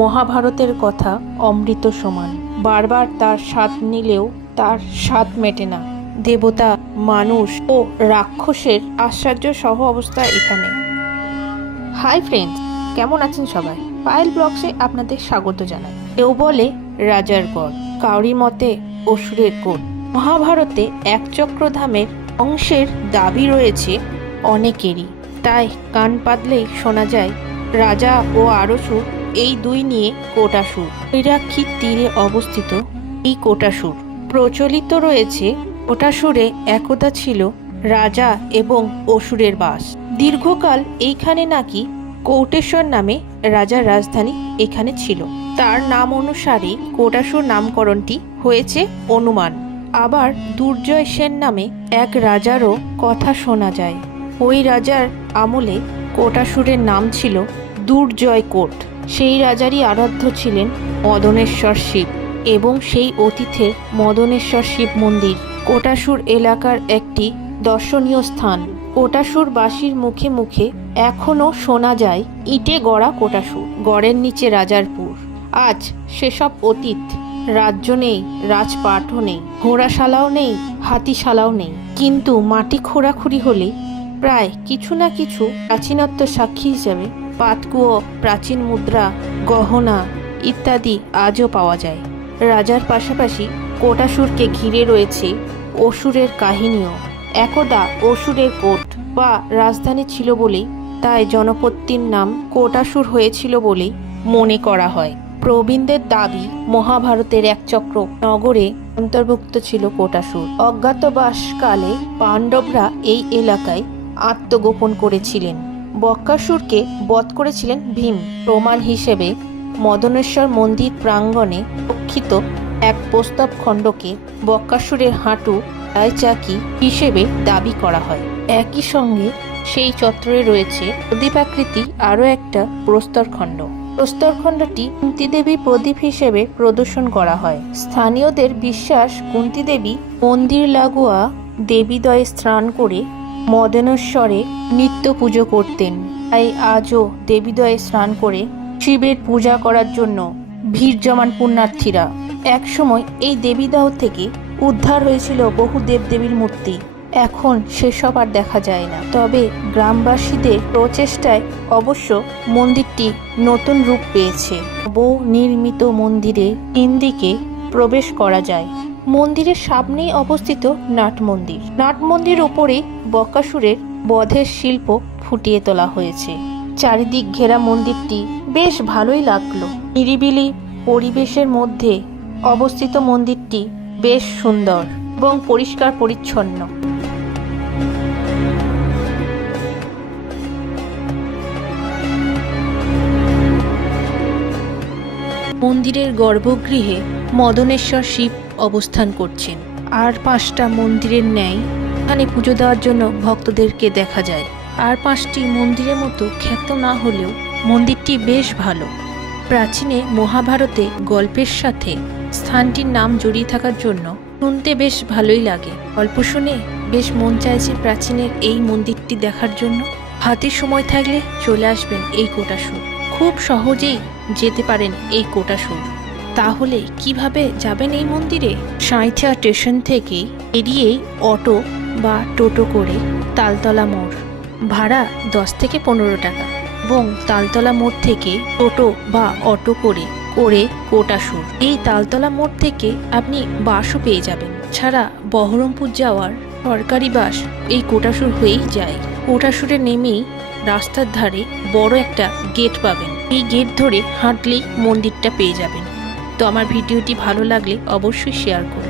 মহাভারতের কথা অমৃত সমান। বারবার তার স্বাদ নিলেও তার স্বাদ মেটে না। দেবতা, মানুষ ও রাক্ষসের আশ্চর্য সহ অবস্থা এখানে। হাই ফ্রেন্ডস, কেমন আছেন সবাই? পায়েল ব্লগসে আপনাদের স্বাগত জানাই। কেউ বলে রাজার গড়, কাউরি মতে অসুরের কোট। মহাভারতে একচক্রধামের অংশের দাবি রয়েছে অনেকেরই, তাই কান পাতলেই শোনা যায় রাজা ও আরসুর, এই দুই নিয়ে কোটাসুর। ইরাক্ষীর তীরে অবস্থিত এই কোটাসুর। প্রচলিত রয়েছে কোটাসুরে একদা ছিল রাজা এবং অসুরের বাস। দীর্ঘকাল এইখানে নাকি কৌটেশ্বর নামে রাজার রাজধানী এখানে ছিল। তার নাম অনুসারে কোটাসুর নামকরণটি হয়েছে অনুমান। আবার দুর্জয় সেন নামে এক রাজারও কথা শোনা যায়। ওই রাজার আমলে কোটাসুরের নাম ছিল দুর্জয় কোট। সেই রাজারই আরাধ্য ছিলেন মদনেশ্বর শিব এবং সেই অতীতের মদনেশ্বর শিব মন্দির কোটাসুর এলাকার একটি দর্শনীয় স্থান। কোটাসুরবাসীর মুখে মুখে এখনও শোনা যায় ইটে গড়া কোটাসুর, গড়ের নিচে রাজারপুর। আজ সেসব অতীত। রাজ্য নেই, রাজপাটও নেই, ঘোড়াশালাও নেই, হাতিশালাও নেই। কিন্তু মাটি খোঁড়াখুড়ি হলে প্রায় কিছু না কিছু প্রাচীনত্ব সাক্ষী হিসাবে পাতকুয়ো, প্রাচীন মুদ্রা, গহনা ইত্যাদি আজও পাওয়া যায়। রাজার পাশাপাশি কোটাসুরকে ঘিরে রয়েছে অসুরের কাহিনীও। একদা অসুরের কোট বা রাজধানী ছিল বলেই তাই জনপদটির নাম কোটাসুর হয়েছিল বলেই মনে করা হয়। প্রবীণদের দাবি মহাভারতের একচক্র নগরে অন্তর্ভুক্ত ছিল কোটাসুর। অজ্ঞাতবাসকালে পাণ্ডবরা এই এলাকায় আত্মগোপন করেছিলেন। বক্কাসুরকে বধ করেছিলেন ভীম। প্রমাণ হিসেবে মদনেশ্বর মন্দির প্রাঙ্গণে রক্ষিত এক প্রস্তব খণ্ডকে বক্কাসুরের হাঁটু চাকি হিসেবে দাবি করা হয়। একই সঙ্গে সেই চত্বরে রয়েছে প্রদীপাকৃতি আরও একটা প্রস্তরখণ্ড। প্রস্তরখণ্ডটি কুন্তিদেবী প্রদীপ হিসেবে প্রদর্শন করা হয়। স্থানীয়দের বিশ্বাস কুন্তিদেবী মন্দির লাগোয়া দেবীদ্বয়ে স্নান করে মদনেশ্বরে নিত্য পুজো করতেন। তাই আজও দেবীদ্বয়ে স্নান করে শিবের পূজা করার জন্য ভিড় জমান পুণ্যার্থীরা। একসময় এই দেবীদাহ থেকে উদ্ধার হয়েছিল বহু দেবদেবীর মূর্তি। এখন সেসব আর দেখা যায় না। তবে গ্রামবাসীদের প্রচেষ্টায় অবশ্য মন্দিরটি নতুন রূপ পেয়েছে। নির্মিত মন্দিরে 3 দিকে প্রবেশ করা যায়। মন্দিরের সামনেই অবস্থিত নাট মন্দির। নাট মন্দির উপরে বক্কাসুরের বধের শিল্প ফুটিয়ে তোলা হয়েছে। চারিদিক ঘেরা মন্দিরটি বেশ ভালোই লাগলো। নিরিবিলি পরিবেশের মধ্যে অবস্থিত মন্দিরটি বেশ সুন্দর এবং পরিষ্কার পরিচ্ছন্ন। মন্দিরের গর্ভগৃহে মদনেশ্বর শিব অবস্থান করছেন। আর 5টা মন্দিরের ন্যায় এখানে পুজো দেওয়ার জন্য ভক্তদেরকে দেখা যায়। আর 5টি মন্দিরের মতো খ্যাত না হলেও মন্দিরটি বেশ ভালো। প্রাচীনে মহাভারতে গল্পের সাথে স্থানটির নাম জড়িয়ে থাকার জন্য শুনতে বেশ ভালোই লাগে। গল্প শুনে বেশ মন চাইছে প্রাচীনের এই মন্দিরটি দেখার জন্য। হাতে সময় থাকলে চলে আসবেন এই কোটাসুর। খুব সহজেই যেতে পারেন এই কোটাসুর। তাহলে কিভাবে যাবেন এই মন্দিরে? সাঁইথিয়া স্টেশন থেকে এড়িয়েই অটো বা টোটো করে তালতলা মোড়, ভাড়া 10 থেকে 15 টাকা, এবং তালতলা মোড় থেকে টোটো বা অটো করে কোটাসুর। এই তালতলা মোড় থেকে আপনি বাসও পেয়ে যাবেন। ছাড়া বহরমপুর যাওয়ার সরকারি বাস এই কোটাসুর হয়েই যায়। কোটাসুরে নেমেই রাস্তার ধারে বড় একটা গেট পাবেন। এই গেট ধরে হাঁটলেই মন্দিরটা পেয়ে যাবেন। তো আমার ভিডিওটি ভালো লাগলে অবশ্যই শেয়ার করুন।